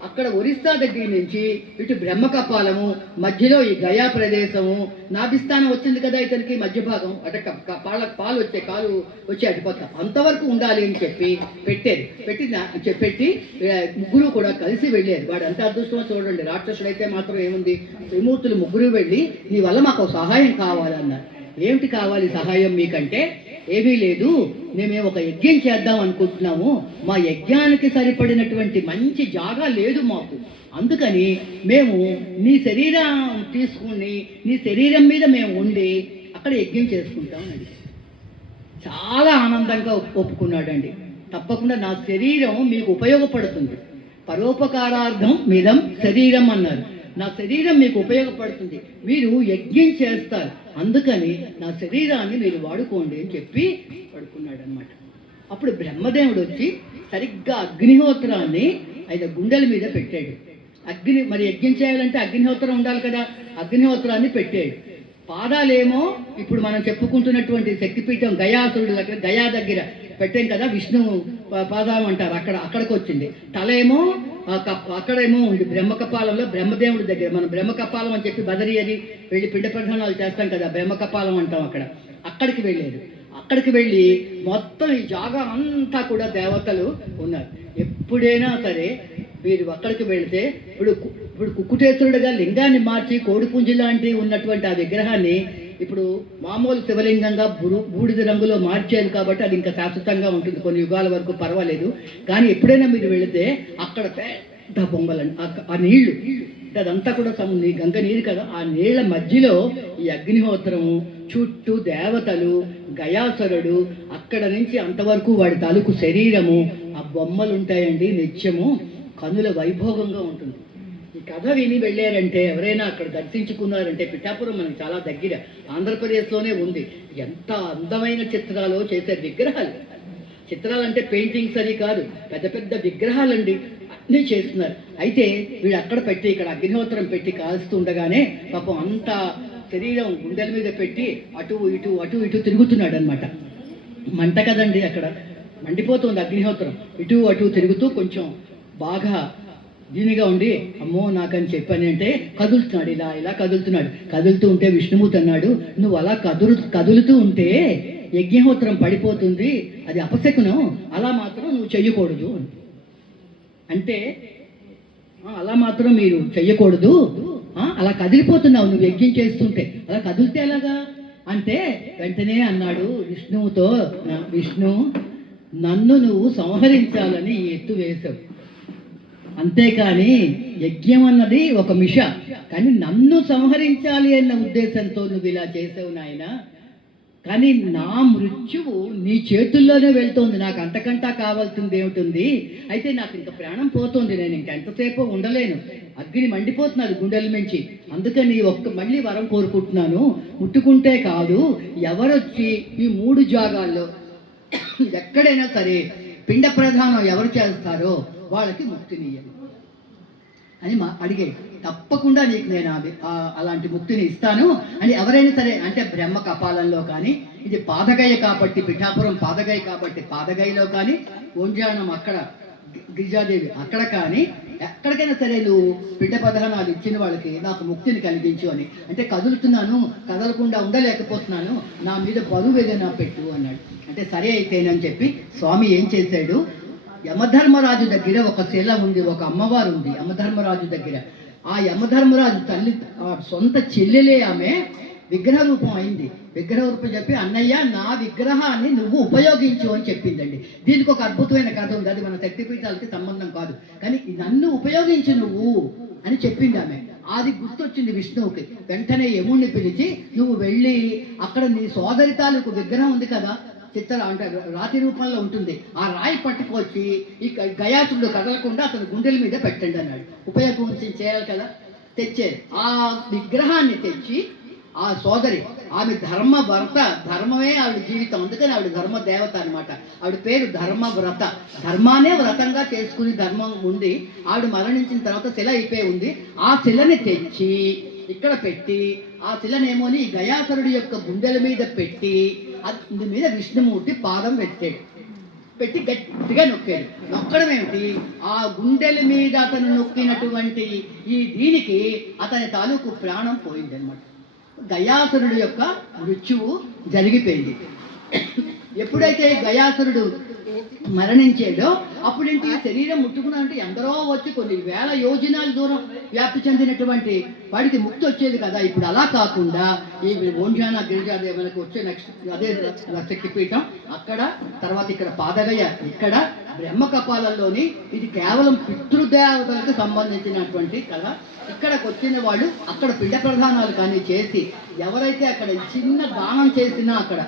అక్కడ ఒరిస్సా దగ్గర నుంచి ఇటు బ్రహ్మ కపాలము, మధ్యలో ఈ గయా ప్రదేశము, నాభిస్థానం వచ్చింది కదా ఇతనికి మధ్య భాగం, అటు పాలు వచ్చే కాలు వచ్చే అటుపక్క అంతవరకు ఉండాలి అని చెప్పి పెట్టారు. పెట్టి ముగ్గురు కూడా కలిసి వెళ్ళారు. వాడు అంత అదృష్టమో చూడండి. రాక్షసుడు అయితే మాత్రం ఏముంది, త్రిమూర్తులు ముగ్గురు వెళ్ళి నీ వల్ల మాకు సహాయం కావాలన్నారు. ఏమిటి కావాలి సహాయం మీకంటే? ఏమీ లేదు, మేమే ఒక యజ్ఞం చేద్దాం అనుకుంటున్నాము, మా యజ్ఞానికి సరిపడినటువంటి మంచి జాగా లేదు మాకు, అందుకని మేము నీ శరీరం తీసుకుని నీ శరీరం మీద మేము ఉండి అక్కడ యజ్ఞం చేసుకుంటాం అని చాలా ఆనందంగా ఒప్పుకున్నాడండి. తప్పకుండా నా శరీరం మీకు ఉపయోగపడుతుంది, పరోపకారార్థం మిదం శరీరం అన్నారు. నా శరీరం మీకు ఉపయోగపడుతుంది, మీరు యజ్ఞం చేస్తారు, అందుకని నా శరీరాన్ని మీరు వాడుకోండి అని చెప్పి పడుకున్నాడు అనమాట. అప్పుడు బ్రహ్మదేవుడు వచ్చి సరిగ్గా అగ్నిహోత్రాన్ని 5 గుండెల మీద పెట్టాడు. మరి యజ్ఞం చేయాలంటే అగ్నిహోత్రం ఉండాలి కదా, అగ్నిహోత్రాన్ని పెట్టాడు. పాదాలేమో ఇప్పుడు మనం చెప్పుకుంటున్నటువంటి శక్తిపీఠం గయాసురుడు దగ్గర, గయా దగ్గర పెట్టాం కదా, విష్ణు పాదం అంటారు, అక్కడికి వచ్చింది. తల ఏమో అక్కడేమో ఉంది బ్రహ్మకపాలంలో, బ్రహ్మదేవుడి దగ్గర. మనం బ్రహ్మకపాలం అని చెప్పి బదరి అది వెళ్ళి పిండ ప్రధానాలు చేస్తాం కదా, బ్రహ్మకపాలం అంటాం, అక్కడికి వెళ్ళారు. అక్కడికి వెళ్ళి మొత్తం ఈ జాగా అంతా కూడా దేవతలు ఉన్నారు. ఎప్పుడైనా సరే మీరు అక్కడికి వెళితే ఇప్పుడు కుక్కుటేశ్వరుడుగా లింగాన్ని మార్చి కోడిపుంజి లాంటి ఉన్నటువంటి ఆ విగ్రహాన్ని ఇప్పుడు మామూలు శివలింగంగా బూడిద రంగులో మార్చారు కాబట్టి అది ఇంకా శాశ్వతంగా ఉంటుంది, కొన్ని యుగాల వరకు పర్వాలేదు. కానీ ఎప్పుడైనా మీరు వెళితే అక్కడ పెద్ద బొమ్మలండి, ఆ నీళ్లు అదంతా కూడా గంగ నీరు కదా, ఆ నీళ్ల మధ్యలో ఈ అగ్నిహోత్రము, చుట్టూ దేవతలు, గయాసురుడు, అక్కడ నుంచి అంతవరకు వాడి తాలూకు శరీరము, ఆ బొమ్మలు ఉంటాయండి, నిత్యము కనుల వైభోగంగా ఉంటుంది. ఈ కథ విని వెళ్ళారంటే, ఎవరైనా అక్కడ దర్శించుకున్నారంటే, పిఠాపురం మనకి చాలా దగ్గర, ఆంధ్రప్రదేశ్లోనే ఉంది. ఎంత అందమైన చిత్రాలు చేశారు, విగ్రహాలు. చిత్రాలు అంటే పెయింటింగ్స్ అది కాదు, పెద్ద పెద్ద విగ్రహాలండి, అన్నీ చేస్తున్నారు. అయితే వీళ్ళు అక్కడ పెట్టి ఇక్కడ అగ్నిహోత్రం పెట్టి కాల్స్తూ ఉండగానే పాపం అంత శరీరం గుండెల మీద పెట్టి అటు ఇటు అటు ఇటు తిరుగుతున్నాడు అనమాట. మంట కదండి, అక్కడ మండిపోతుంది అగ్నిహోత్రం, ఇటు అటు తిరుగుతూ కొంచెం బాగా దీనిగా ఉండి, అమ్మో నాకని చెప్పని అంటే కదులుతున్నాడు, ఇలా ఇలా కదులుతున్నాడు. కదులుతూ ఉంటే విష్ణుమూర్తి అన్నాడు, నువ్వు అలా కదులుతూ ఉంటే యజ్ఞహోత్రం పడిపోతుంది, అది అపశకునం, అలా మాత్రం నువ్వు చెయ్యకూడదు అంటే, అలా మాత్రం మీరు చెయ్యకూడదు, అలా కదిలిపోతున్నావు నువ్వు యజ్ఞం చేస్తుంటే, అలా కదిలితే ఎలాగా అంటే వెంటనే అన్నాడు విష్ణువుతో, విష్ణు నన్ను నువ్వు సంహరించాలని ఎత్తు వేశావు, అంతేకాని యజ్ఞం అన్నది ఒక మిష, కానీ నన్ను సంహరించాలి అన్న ఉద్దేశంతో నువ్వు ఇలా చేసావు నాయన. కానీ నా మృత్యువు నీ చేతుల్లోనే వెళ్తోంది, నాకు అంతకంటా కావాల్సింది ఏమిటి? అయితే నాకు ఇంకా ప్రాణం పోతుంది, నేను ఇంక ఎంతసేపు ఉండలేను, అగ్ని మండిపోతున్నారు గుండెల నుంచి. అందుకని మళ్ళీ వరం కోరుకుంటున్నాను, ముట్టుకుంటే కాదు, ఎవరొచ్చి ఈ 3 జాగాల్లో ఎక్కడైనా సరే పిండ ప్రధానం ఎవరు చేస్తారో వాళ్ళకి ముక్తినియ్యాలి అని అడిగే. తప్పకుండా నీకు నేను అలాంటి ముక్తిని ఇస్తాను అని ఎవరైనా సరే, అంటే బ్రహ్మ కపాలంలో కానీ, ఇది పాదగయ కాబట్టి పిఠాపురం పాదగయ కాబట్టి పాదగయలో కానీ, ఓంజానం అక్కడ గిరిజాదేవి అక్కడ కానీ, ఎక్కడికైనా సరే నువ్వు పిండ ప్రధానాలు ఇచ్చిన వాళ్ళకి నాకు ముక్తిని కలిగించు అని. అంటే కదులుతున్నాను, కదలకుండా ఉండలేకపోతున్నాను, నా మీద బరువు ఏదైనా పెట్టు అన్నాడు. అంటే సరే అయితేనని చెప్పి స్వామి ఏం చేశాడు, యమధర్మరాజు దగ్గర ఒక శిల ఉంది, ఒక అమ్మవారు ఉంది యమధర్మరాజు దగ్గర. ఆ యమధర్మరాజు తల్లి సొంత చెల్లెలే ఆమె విగ్రహ రూపం అయింది. విగ్రహ రూపం చెప్పి, అన్నయ్య నా విగ్రహాన్ని నువ్వు ఉపయోగించు అని చెప్పిందండి. దీనికి ఒక అద్భుతమైన కథ ఉంది, అది మన శక్తిపీఠాలకి సంబంధం కాదు, కానీ నన్ను ఉపయోగించు నువ్వు అని చెప్పింది ఆమె. అది గుర్తొచ్చింది విష్ణువుకి. వెంటనే యముణ్ణి పిలిచి, నువ్వు వెళ్ళి అక్కడ నీ సోదరి తాలూకు విగ్రహం ఉంది కదా, అంటే రాతి రూపంలో ఉంటుంది, ఆ రాయి పట్టుకొచ్చి ఈ గయాసుడు కదలకుండా అతని గుండెల మీద పెట్టండి అన్నాడు. ఉపయోగించి చేయాలి కదా, తెచ్చారు. ఆ విగ్రహాన్ని తెచ్చి ఆ సోదరి, ఆమె ధర్మవ్రత, ధర్మమే ఆవిడ జీవితం, అందుకని ఆవిడ ధర్మ దేవత అనమాట. ఆవిడ పేరు ధర్మవ్రత, ధర్మానే వ్రతంగా చేసుకుని ధర్మం ఉంది. ఆవిడ మరణించిన తర్వాత శిల అయిపోయి ఉంది. ఆ శిలని తెచ్చి ఇక్కడ పెట్టి, ఆ శిలనేమోని గయాసురుడి యొక్క గుండెల మీద పెట్టి, అది మీద విష్ణుమూర్తి పాదం పెట్టి గట్టిగా నొక్కాడు. నొక్కడం ఏమిటి, ఆ గుండెల మీద అతను నొక్కినటువంటి ఈ దీనికి అతని తాలూకు ప్రాణం పోయిందనమాట. గయాసురుడు యొక్క మృత్యువు జరిగిపోయింది. ఎప్పుడైతే గయాసురుడు మరణించాడో అప్పుడేంటి, శరీరం ముట్టుకున్నాడంటే ఎందరో వచ్చి కొన్ని వేల యోజనాల దూరం వ్యాప్తి చెందినటువంటి వాడికి ముక్తి వచ్చేది కదా. ఇప్పుడు అలా కాకుండా ఈ ఓంజాన గిరిజాదేవులకు వచ్చే నెక్స్ట్ అదే శక్తిపీఠం అక్కడ, తర్వాత ఇక్కడ పాదగయ, ఇక్కడ బ్రహ్మ కపాలంలోని, ఇది కేవలం పితృదేవతలకు సంబంధించినటువంటి కదా. ఇక్కడికి వచ్చిన వాళ్ళు అక్కడ పిండ ప్రధానాలు కానీ చేసి, ఎవరైతే అక్కడ చిన్న దానం చేసినా, అక్కడ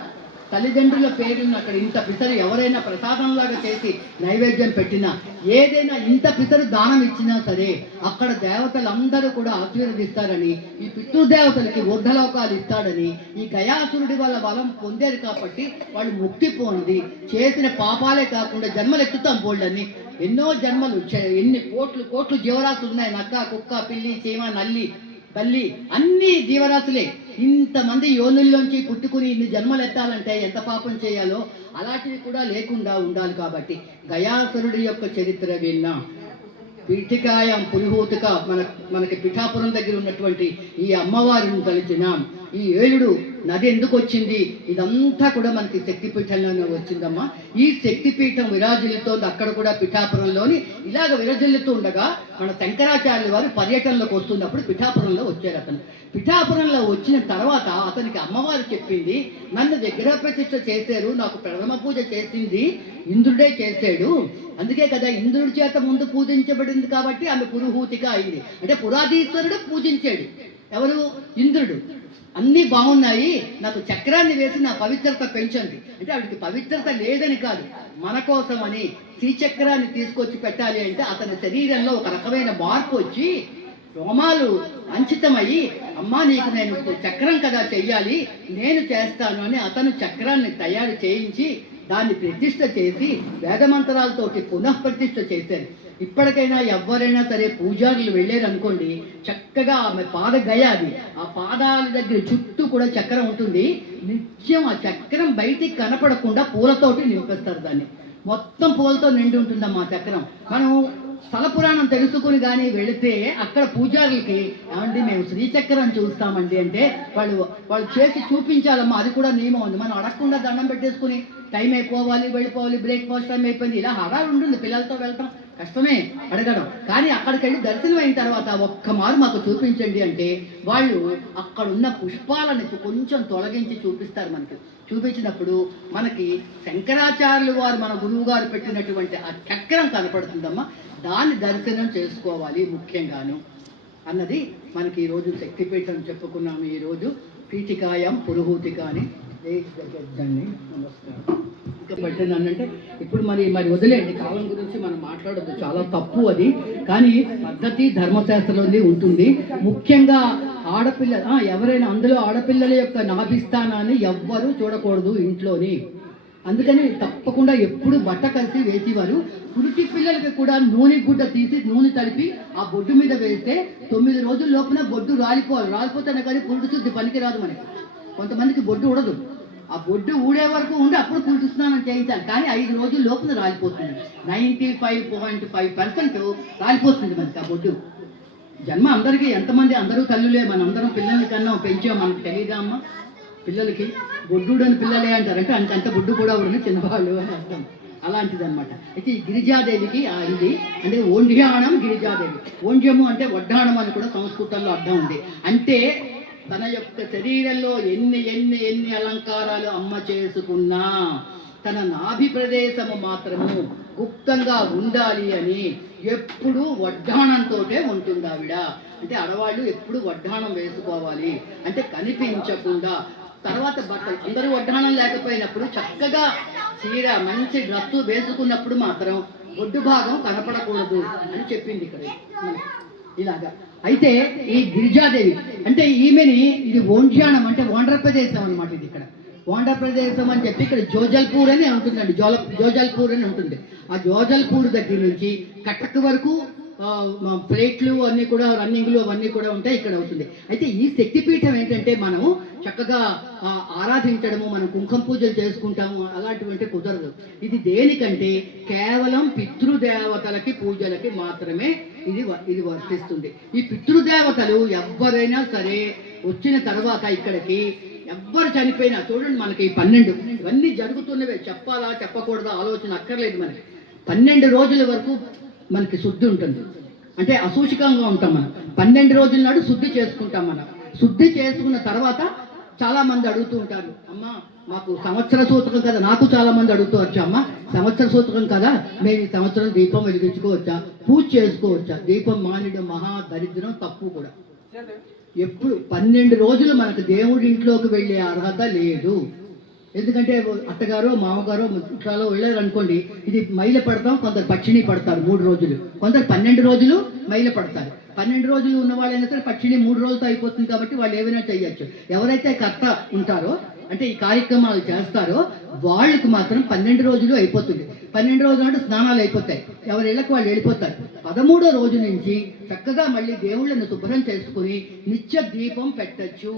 తల్లిదండ్రుల పేరున్న అక్కడ ఇంత పిసరు ఎవరైనా ప్రసాదంలాగా చేసి నైవేద్యం పెట్టినా, ఏదైనా ఇంత పిసరు దానం ఇచ్చినా సరే అక్కడ దేవతలందరూ కూడా ఆశీర్వదిస్తారని, ఈ పితృదేవతలకి ఊర్ధలోకాలు ఇస్తాడని, ఈ గయాసురుడి వల్ల బలం పొందారు కాబట్టి వాళ్ళు ముక్తి పొంది చేసిన పాపాలే కాకుండా జన్మలు ఎత్తుతాం పోళ్ళని. ఎన్నో జన్మలు, ఎన్ని కోట్లు జీవరాశులు ఉన్నాయి, నక్క, కుక్క, పిల్లి, చీమ, నల్లి, తల్లి, అన్ని జీవరాశులే. ఇంతమంది యోనుల్లోంచి పుట్టుకుని ఇన్ని జన్మలు ఎత్తాలంటే ఎంత పాపం చేయాలో అలాంటివి కూడా లేకుండా ఉండాలి. కాబట్టి గయాసురుడి యొక్క చరిత్ర విన్నా, పీఠికాయం పురిహూతిక మనకి పిఠాపురం దగ్గర ఉన్నటువంటి ఈ అమ్మవారిని కలిసినాం. ఈ ఏలుడు నది ఎందుకు వచ్చింది, ఇదంతా కూడా మనకి శక్తిపీఠంలోనే వచ్చిందమ్మా. ఈ శక్తిపీఠం విరాజిల్లుతోంది అక్కడ కూడా పిఠాపురంలోని. ఇలాగ విరాజిల్లుతూ ఉండగా మన శంకరాచార్యుల వారు పర్యటనలోకి వస్తున్నప్పుడు పిఠాపురంలో వచ్చారు. అతను పిఠాపురంలో వచ్చిన తర్వాత అతనికి అమ్మవారు చెప్పింది, నన్ను విగ్రహ ప్రతిష్ఠ చేశారు, నాకు ప్రథమ పూజ చేసింది ఇంద్రుడే చేశాడు, అందుకే కదా ఇంద్రుడి చేత ముందు పూజించబడింది కాబట్టి ఆమె పురుహూతిక అయింది. అంటే పురాధీశ్వరుడు పూజించాడు, ఎవరు, ఇంద్రుడు. అన్నీ బాగున్నాయి, నాకు చక్రాన్ని వేసి నా పవిత్రత పెంచండి అంటే ఆవిడకి పవిత్రత లేదని కాదు, మన కోసమని శ్రీచక్రాన్ని తీసుకొచ్చి పెట్టాలి. అంటే అతని శరీరంలో ఒక రకమైన మార్పు వచ్చి రోమాలు అంచితమయ్యి, అమ్మా నీకు నేను చక్రం కదా చెయ్యాలి, నేను చేస్తాను అని అతను చక్రాన్ని తయారు చేయించి దాన్ని ప్రతిష్ఠ చేసి వేదమంత్రాలతోటి పునఃప్రతిష్ఠ చేశారు. ఇప్పటికైనా ఎవరైనా సరే పూజారులు వెళ్ళారు అనుకోండి, చక్కగా ఆమె పాదగయ, అది ఆ పాదాల దగ్గర చుట్టూ కూడా చక్రం ఉంటుంది. నిత్యం ఆ చక్రం బయటికి కనపడకుండా పూలతోటి నింపేస్తారు, దాన్ని మొత్తం పూలతో నిండి ఉంటుందమ్మా చక్రం. మనం స్థల పురాణం తెలుసుకుని కానీ వెళితే అక్కడ పూజారులకి, ఏమండి మేము శ్రీచక్రం చూస్తామండి అంటే వాళ్ళు చేసి చూపించాలమ్మా, అది కూడా నియమం ఉంది. మనం అడగకుండా దండం పెట్టేసుకుని టైం అయిపోవాలి, వెళ్ళిపోవాలి, బ్రేక్ఫాస్ట్ టైం అయిపోయింది, ఇలా హడాలు ఉంటుంది, పిల్లలతో వెళ్తాం కష్టమే అడగడం. కానీ అక్కడికి వెళ్ళి దర్శనం అయిన తర్వాత ఒక్క మారు మాకు చూపించండి అంటే వాళ్ళు అక్కడ ఉన్న పుష్పాలను కొంచెం తొలగించి చూపిస్తారు. మనకి చూపించినప్పుడు మనకి శంకరాచార్యులు వారు మన గురువు గారు పెట్టినటువంటి ఆ చక్రం కనపడుతుందమ్మా. దాన్ని దర్శనం చేసుకోవాలి ముఖ్యంగాను అన్నది మనకి ఈరోజు శక్తిపీఠం చెప్పుకున్నాము. ఈరోజు పీఠికాయం పురుహూతిక అని దగ్గరండి. నమస్కారం. ఇంకా పెట్టండి అనంటే ఇప్పుడు మరి వదిలేండి, కాలం గురించి మనం మాట్లాడద్దు, చాలా తప్పు అది. కానీ పద్ధతి ధర్మశాస్త్రంలో ఉంటుంది. ముఖ్యంగా ఆడపిల్ల ఎవరైనా అందులో ఆడపిల్లల యొక్క నాభిస్థానాన్ని ఎవ్వరూ చూడకూడదు ఇంట్లోని. అందుకని తప్పకుండా ఎప్పుడు బట్ట కలిసి వేసేవారు. పురిటి పిల్లలకి కూడా నూనె గుడ్డ తీసి నూనె తడిపి ఆ బొడ్డు మీద వేస్తే 9 రోజుల లోపున బొడ్డు రాలిపోతేనే కానీ పురుడు శుద్ధి పనికిరాదు మనకి. కొంతమందికి బొడ్డు ఉడదు, ఆ బొడ్డు ఊడే వరకు ఉండి అప్పుడు పురుడు స్నానం చేయించాలి. కానీ 5 రోజుల లోపున రాలిపోతుంది. 95.5% రాలిపోతుంది మనకి ఆ బొడ్డు. జన్మ అందరికీ ఎంతమంది, అందరూ తల్లులే, మనందరం పిల్లల్ని కన్నా పెంచాం, మనకు తెలియదా అమ్మ? పిల్లలకి బొడ్డుడని పిల్లలే అంటారంటే అంత బొడ్డు కూడా ఉండని చిన్నవాళ్ళు అని అర్థం. అలాంటిది అనమాట. అయితే ఈ గిరిజాదేవికి ఇది అంటే ఓండ్యాణం గిరిజాదేవి. ఓండ్యము అంటే వడ్డాణం అని కూడా సంస్కృతంలో అర్థం ఉంది. అంటే తన యొక్క శరీరంలో ఎన్ని ఎన్ని ఎన్ని అలంకారాలు అమ్మ చేసుకున్నా తన నాభి ప్రదేశము మాత్రము గుప్తంగా ఉండాలి అని ఎప్పుడు వడ్డాణంతో ఉంటుంది ఆవిడ. అంటే ఆడవాళ్ళు ఎప్పుడు వడ్డాణం వేసుకోవాలి, అంటే కనిపించకుండా. తర్వాత బట్టలు అందరూ వడ్డాణం లేకపోయినప్పుడు చక్కగా చీర మంచి డ్రస్సు వేసుకున్నప్పుడు మాత్రం ఒడ్డు భాగం కనపడకూడదు అని చెప్పింది ఇక్కడ ఇలాగా. అయితే ఈ గిరిజాదేవి అంటే ఈమెని ఇది ఓండ్యాణం అంటే ఓండ్ర ప్రదేశం అనమాట. ఇది ఇక్కడ ఓండ్ర ప్రదేశం అని చెప్పి ఇక్కడ జోజల్పూర్ అని ఉంటుందండి. జోజల్పూర్ అని ఉంటుంది. ఆ జోజల్పూర్ దగ్గర నుంచి కటక్ వరకు ప్లేట్లు అన్నీ కూడా రన్నింగ్లు అవన్నీ కూడా ఉంటాయి, ఇక్కడ అవుతుంది. అయితే ఈ శక్తిపీఠం ఏంటంటే మనం చక్కగా ఆరాధించడము, మనం కుంకుమ పూజలు చేసుకుంటాము, అలాంటివంటే కుదరదు. ఇది దేనికంటే కేవలం పితృదేవతలకి పూజలకి మాత్రమే ఇది వర్తిస్తుంది. ఈ పితృదేవతలు ఎవరైనా సరే వచ్చిన తర్వాత ఇక్కడికి ఎవ్వరు చనిపోయినా చూడండి, మనకి 12 ఇవన్నీ జరుగుతున్నవే, చెప్పాలా చెప్పకూడదా ఆలోచన అక్కర్లేదు. మనకి 12 రోజుల వరకు మనకి శుద్ధి ఉంటుంది, అంటే అసూచికంగా ఉంటాం. మనం 12 రోజుల నాడు శుద్ధి చేసుకుంటాం. మనం శుద్ధి చేసుకున్న తర్వాత చాలా మంది అడుగుతూ ఉంటారు, అమ్మ మాకు సంవత్సర సూతకం కదా. నాకు చాలా మంది అడుగుతూ వచ్చా, అమ్మ సంవత్సర సూతకం కదా, మేము ఈ సంవత్సరం దీపం వెలిగించుకోవచ్చా, పూజ చేసుకోవచ్చా? దీపం మానిడం మహా దరిద్రం, తప్పు కూడా. ఎప్పుడు 12 రోజులు మనకు దేవుడి ఇంట్లోకి వెళ్ళే అర్హత లేదు. ఎందుకంటే అత్తగారు మామగారు ఇట్లాలో వెళ్ళారు అనుకోండి, ఇది మైల పడతాం, కొందరు పక్షిని పడతారు 3 రోజులు, కొందరు 12 రోజులు మైల పడతారు. 12 రోజులు ఉన్న వాళ్ళైనా సరే పక్షిని 3 రోజులతో అయిపోతుంది కాబట్టి వాళ్ళు ఏమైనా చేయొచ్చు. ఎవరైతే కర్త ఉంటారో అంటే ఈ కార్యక్రమాలు చేస్తారో వాళ్ళకు మాత్రం 12 రోజులు అయిపోతుంది. 12 రోజుల నాడు స్నానాలు అయిపోతాయి, ఎవరి ఇళ్ళకు వాళ్ళు వెళ్ళిపోతారు. 13వ రోజు నుంచి చక్కగా మళ్ళీ దేవుళ్ళను శుభ్రం చేసుకుని నిత్య దీపం పెట్టచ్చు.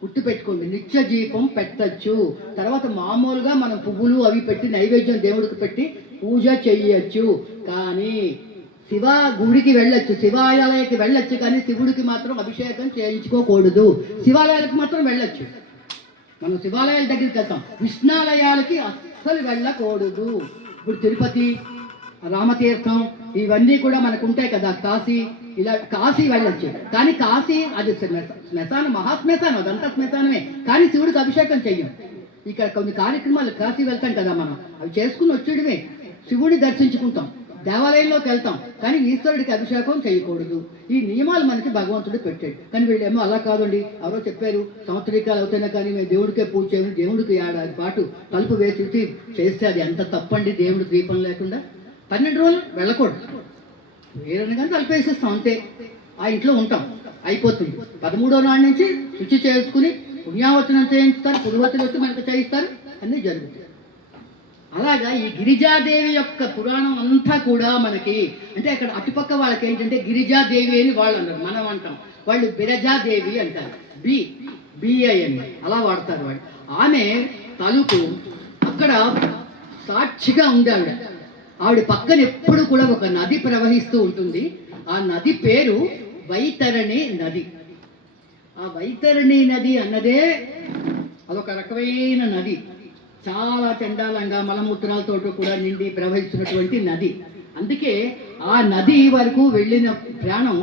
గుర్తు పెట్టుకోండి, నిత్య దీపం పెట్టచ్చు. తర్వాత మామూలుగా మనం పువ్వులు అవి పెట్టి నైవేద్యం దేవుడికి పెట్టి పూజ చెయ్యొచ్చు. కానీ గుడికి వెళ్ళొచ్చు, శివాలయాలకి వెళ్ళొచ్చు, కానీ శివుడికి మాత్రం అభిషేకం చేయించుకోకూడదు. శివాలయాలకు మాత్రం వెళ్ళొచ్చు, మనం శివాలయాల దగ్గరికి వెళ్తాం, విష్ణాలయాలకి అస్సలు వెళ్ళకూడదు. ఇప్పుడు తిరుపతి, రామతీర్థం ఇవన్నీ కూడా మనకు ఉంటాయి కదా, కాశీ, ఇలా కాశీ వెళ్ళొచ్చు. కానీ కాశీ అది శ్మశానం, మహాశ్మశానం, అదంతా శ్మశానమే. కానీ శివుడికి అభిషేకం చెయ్యం. ఇక్కడ కొన్ని కార్యక్రమాలు కాశీ వెళ్తాం కదా మనం, అవి చేసుకుని వచ్చేయడమే, శివుడిని దర్శించుకుంటాం, దేవాలయంలోకి వెళ్తాం, కానీ ఈశ్వరుడికి అభిషేకం చేయకూడదు. ఈ నియమాలు మనకి భగవంతుడు పెట్టాడు. కానీ వీళ్ళేమో అలా కాదండి, ఎవరో చెప్పారు సంవత్సరికాలు అవుతాయినా కానీ మేము దేవుడికే పూజ చేయము, దేవుడికి ఏడాది పాటు తలుపు వేసి చేస్తే అది ఎంత తప్పండి. దేవుడు దీపం లేకుండా 12 రోజులు వెళ్ళకూడదు. వేరని కానీ తలుపు వేసేస్తాం అంతే, ఆ ఇంట్లో ఉంటాం, అయిపోతుంది. 13వ నాడు నుంచి శుచి చేసుకుని పుణ్యావచనం చేయిస్తారు, పురోహితులు వచ్చి మనకు చేయిస్తారు, అన్నీ జరుగుతాయి. అలాగా ఈ గిరిజాదేవి యొక్క పురాణం అంతా కూడా మనకి అంటే అక్కడ అటుపక్క వాళ్ళకి ఏంటంటే గిరిజాదేవి అని వాళ్ళు అన్నారు, మనం అంటాం, వాళ్ళు బిరజాదేవి అంటారు, బిఐ అని అలా వాడతారు వాళ్ళు. ఆమె తలుపు అక్కడ సాక్షిగా ఉంది. ఆవిడ పక్కన ఎప్పుడు కూడా ఒక నది ప్రవహిస్తూ ఉంటుంది. ఆ నది పేరు వైతరణి నది. ఆ వైతరణి నది అన్నదే అదొక రకమైన నది, చాలా చండాలంగా మలమూత్రాలతో కూడా నిండి ప్రవహిస్తున్నటువంటి నది. అందుకే ఆ నది వరకు వెళ్ళిన ప్రాణం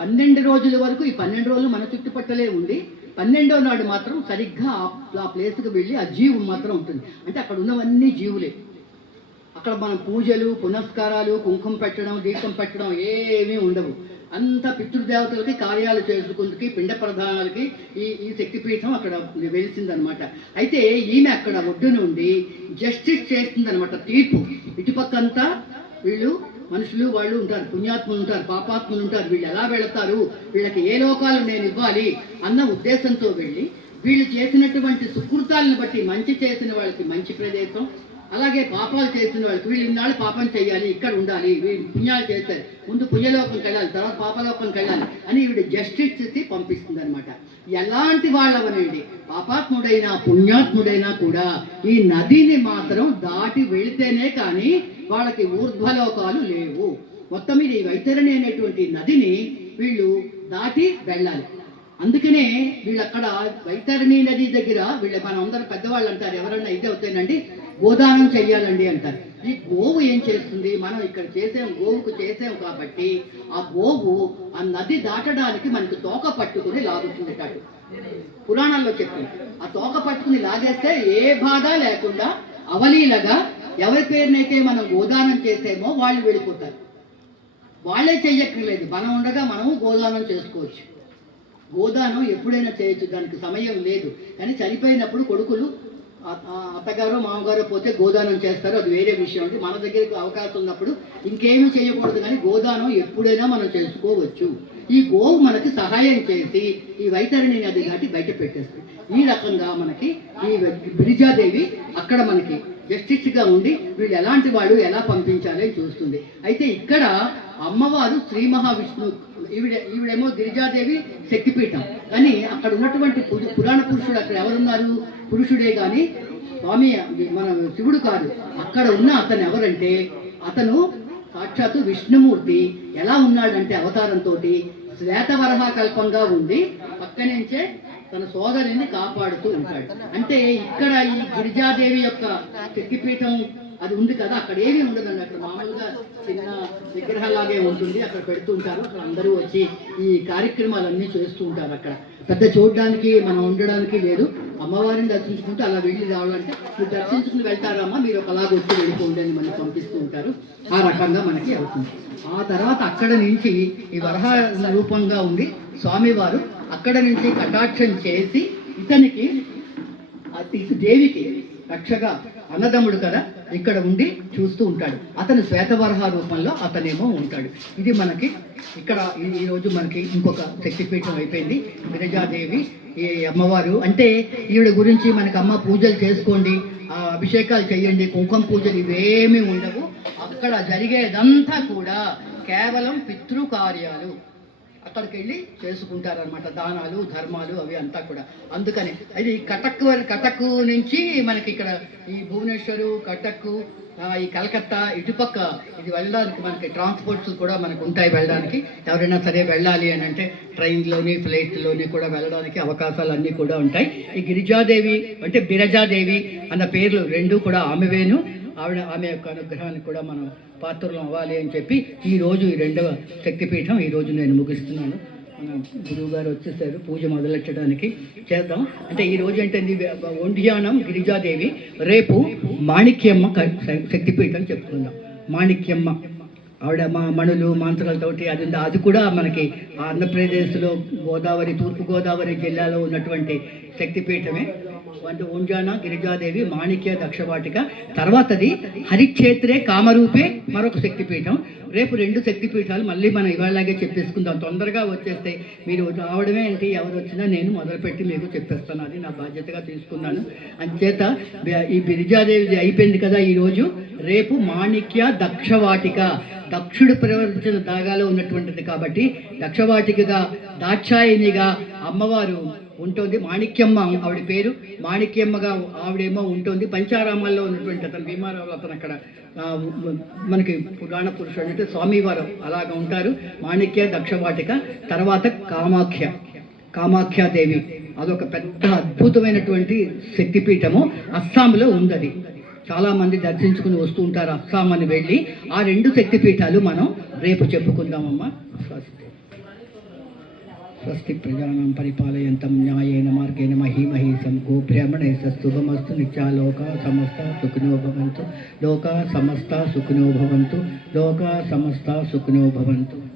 12 రోజుల వరకు, ఈ 12 రోజులు మన చుట్టుపక్కలే ఉండి 12వ నాడు మాత్రం సరిగ్గా ఆ ప్లేస్కి వెళ్ళి ఆ జీవు మాత్రం ఉంటుంది. అంటే అక్కడ ఉన్నవన్నీ జీవులే. అక్కడ మనం పూజలు పునస్కారాలు కుంకుమ పెట్టడం దీపం పెట్టడం ఏమీ ఉండవు. అంత పితృదేవతలకి కార్యాలు చేసుకుందుకి పిండ ప్రధానాలకి ఈ శక్తిపీఠం అక్కడ వెలిసిందనమాట. అయితే ఈమె అక్కడ ఒడ్డు నుండి జస్టిస్ చేస్తుందనమాట, తీర్పు. ఇటుపక్కంతా వీళ్ళు మనుషులు వాళ్ళు ఉంటారు, పుణ్యాత్ములు ఉంటారు, పాపాత్ములు ఉంటారు. వీళ్ళు ఎలా వెళతారు, వీళ్ళకి ఏ లోకాలు నేను ఇవ్వాలి అన్న ఉద్దేశంతో వెళ్ళి వీళ్ళు చేసినటువంటి సుకృతాలను బట్టి మంచి చేసిన వాళ్ళకి మంచి ప్రదేశం, అలాగే పాపాలు చేసిన వాళ్ళకి వీళ్ళు ఇన్నాళ్ళు పాపం చేయాలి, ఇక్కడ ఉండాలి, వీళ్ళు పుణ్యాలు చేస్తారు, ముందు పుణ్యలోకంకి వెళ్ళాలి, తర్వాత పాపలోకంకి వెళ్ళాలి అని వీడు జస్టిస్ చేసి పంపిస్తుంది అనమాట. ఎలాంటి వాళ్ళవనండి, పాపాత్ముడైనా పుణ్యాత్ముడైనా కూడా ఈ నదిని మాత్రం దాటి వెళితేనే కానీ వాళ్ళకి ఊర్ధ్వలోకాలు లేవు. మొత్తం మీద ఈ వైతరణి అనేటువంటి నదిని వీళ్ళు దాటి వెళ్ళాలి. అందుకనే వీళ్ళు అక్కడ వైతరణి నది దగ్గర వీళ్ళు మన అందరూ పెద్దవాళ్ళు అంటారు, ఎవరన్నా ఇది అవుతానండి గోదానం చెయ్యాలండి అంటారు. ఈ గోవు ఏం చేస్తుంది, మనం ఇక్కడ చేసాం, గోవుకు చేసాం కాబట్టి ఆ గోవు ఆ నది దాటడానికి మనకు తోక పట్టుకుని లాగుతుంది. అటు పురాణాల్లో చెప్తుంది, ఆ తోక పట్టుకుని లాగేస్తే ఏ బాధ లేకుండా అవలీలగా ఎవరి పేరునైతే మనం గోదానం చేసేమో వాళ్ళు వెళ్ళిపోతారు. వాళ్ళే చెయ్యక్కర్లేదు, మనం ఉండగా మనము గోదానం చేసుకోవచ్చు. గోదానం ఎప్పుడైనా చేయొచ్చు, దానికి సమయం లేదు. కానీ చనిపోయినప్పుడు కొడుకులు అత్తగారు మామగారు పోతే గోదానం చేస్తారు, అది వేరే విషయం అండి. మన దగ్గరికి అవకాశం ఉన్నప్పుడు ఇంకేమీ చేయకూడదు, కానీ గోదానం ఎప్పుడైనా మనం చేసుకోవచ్చు. ఈ గోవు మనకి సహాయం చేసి ఈ వైతరణి నది దాటి బయట పెట్టేస్తుంది. ఈ రకంగా మనకి ఈ గిరిజాదేవి అక్కడ మనకి జస్టిస్గా ఉండి వీళ్ళు ఎలాంటి వాళ్ళు ఎలా పంపించాలి చూస్తుంది. అయితే ఇక్కడ అమ్మవారు శ్రీ మహావిష్ణువు, ఈవిడేమో గిరిజాదేవి శక్తిపీఠం. కానీ అక్కడ ఉన్నటువంటి పురాణ పురుషుడు అక్కడ ఎవరున్నారు, పురుషుడే కానీ స్వామి మన శివుడు కాదు. అక్కడ ఉన్న అతను ఎవరంటే అతను సాక్షాత్తు విష్ణుమూర్తి. ఎలా ఉన్నాడంటే అవతారంతో శ్వేతవరహ కల్పంగా ఉండి పక్క నుంచే తన సోదరిని కాపాడుతూ ఉంటాడు. అంటే ఇక్కడ ఈ గిరిజాదేవి యొక్క శక్తిపీఠం అది ఉంది కదా, అక్కడ ఏమీ ఉండదండి. అక్కడ మామూలుగా చిన్న విగ్రహాలాగే ఉంటుంది, అక్కడ పెడుతూ ఉంటారు. అక్కడ అందరూ వచ్చి ఈ కార్యక్రమాలన్నీ చేస్తూ ఉంటారు. అక్కడ పెద్ద చూడడానికి మనం ఉండడానికి లేదు. అమ్మవారిని దర్శించుకుంటూ అలా వెళ్ళి రావాలంటే మీరు దర్శించుకుని వెళ్తారమ్మా, మీరు ఒకలాగా వచ్చి వెళ్ళిపోండి అని మనకి పంపిస్తూ ఉంటారు. ఆ రకంగా మనకి అవుతుంది. ఆ తర్వాత అక్కడ నుంచి ఈ వరహ రూపంగా ఉండి స్వామివారు అక్కడ నుంచి కటాక్షం చేసి ఇతనికి దేవికి రక్షగా అన్నదమ్ముడు కదా ఇక్కడ ఉండి చూస్తూ ఉంటాడు. అతను శ్వేతవరహ రూపంలో అతనేమో ఉంటాడు. ఇది మనకి ఇక్కడ ఈరోజు మనకి ఇంకొక శక్తిపీఠం అయిపోయింది గిరిజాదేవి. ఈ అమ్మవారు అంటే ఈవిడ గురించి మనకి అమ్మ పూజలు చేసుకోండి, అభిషేకాలు చేయండి, కుంకుమ పూజలు ఇవేమీ ఉండవు. అక్కడ జరిగేదంతా కూడా కేవలం పితృకార్యాలు. అక్కడికి వెళ్ళి చేసుకుంటారనమాట, దానాలు ధర్మాలు అవి అంతా కూడా. అందుకని అది కటక్ నుంచి మనకి ఇక్కడ ఈ భువనేశ్వరు, కటక్, ఈ కలకత్తా ఇటుపక్క ఇది వెళ్ళడానికి మనకి ట్రాన్స్పోర్ట్స్ కూడా మనకు ఉంటాయి. వెళ్ళడానికి ఎవరైనా సరే వెళ్ళాలి అని అంటే ట్రైన్లోని ఫ్లైట్లోని కూడా వెళ్ళడానికి అవకాశాలు అన్నీ కూడా ఉంటాయి. ఈ గిరిజాదేవి అంటే బిరజాదేవి అన్న పేర్లు రెండు కూడా ఆమెవేను. ఆమె యొక్క అనుగ్రహానికి కూడా మనం పాత్రలు అవ్వాలి అని చెప్పి ఈరోజు ఈ రెండవ శక్తిపీఠం ఈరోజు నేను ముగిస్తున్నాను. మన గురువు గారు వచ్చేసారు పూజ మొదలెట్టడానికి. చేద్దాం. అంటే ఈరోజు ఏంటండి ఒండియానం గిరిజాదేవి, రేపు మాణిక్యమ్మ శక్తిపీఠం చెప్పుకుందాం. మాణిక్యమ్మ ఆవిడ మా మణులు మంత్రాలతోటి అది కూడా మనకి ఆంధ్రప్రదేశ్లో గోదావరి, తూర్పుగోదావరి జిల్లాలో ఉన్నటువంటి శక్తిపీఠమే. అంటే ఒంజాన గిరిజాదేవి, మాణిక్య దక్షవాటిక. తర్వాతది హరిక్షేత్రే కామరూపే మరొక శక్తిపీఠం. రేపు రెండు శక్తిపీఠాలు మళ్ళీ మనం ఇవాళలాగే చెప్పేసుకుందాం. తొందరగా వచ్చేస్తే మీరు రావడమే ఏంటి, ఎవరు వచ్చినా నేను మొదలుపెట్టి మీకు చెప్పేస్తాను. అది నా బాధ్యతగా తీసుకున్నాను. అంచేత ఈ గిరిజాదేవి అయిపోయింది కదా ఈరోజు. రేపు మాణిక్య దక్షవాటిక, దక్షుడు ప్రవర్తించిన దాగాలో ఉన్నటువంటిది కాబట్టి దక్షవాటికగా దాక్షాయినిగా అమ్మవారు ఉంటుంది. మాణిక్యమ్మ ఆవిడ పేరు, మాణిక్యమ్మగా ఆవిడేమో ఉంటుంది. పంచారామాల్లో ఉన్నటువంటి అతను భీమారావులో అతను అక్కడ మనకి పురాణ పురుషుడు అంటే స్వామివారు అలాగా ఉంటారు. మాణిక్య దక్షవాటిక. తర్వాత కామాఖ్యాదేవి, అదొక పెద్ద అద్భుతమైనటువంటి శక్తిపీఠము. అస్సాంలో ఉంది. చాలామంది దర్శించుకుని వస్తూ ఉంటారు అస్సాం అని వెళ్ళి. ఆ రెండు శక్తిపీఠాలు మనం రేపు చెప్పుకుందామమ్మా. స్వస్తి ప్రజానాం పరిపాలయంతం న్యాయేన మార్గేణ మహీమహీసం గోబ్రాహ్మణేషు శుభమస్తు నిత్యాలోకా సమస్త సుఖినో భవంతు లోకా సమస్త సుఖినో భవంతు లోకా సమస్త సుఖినో భవంతు.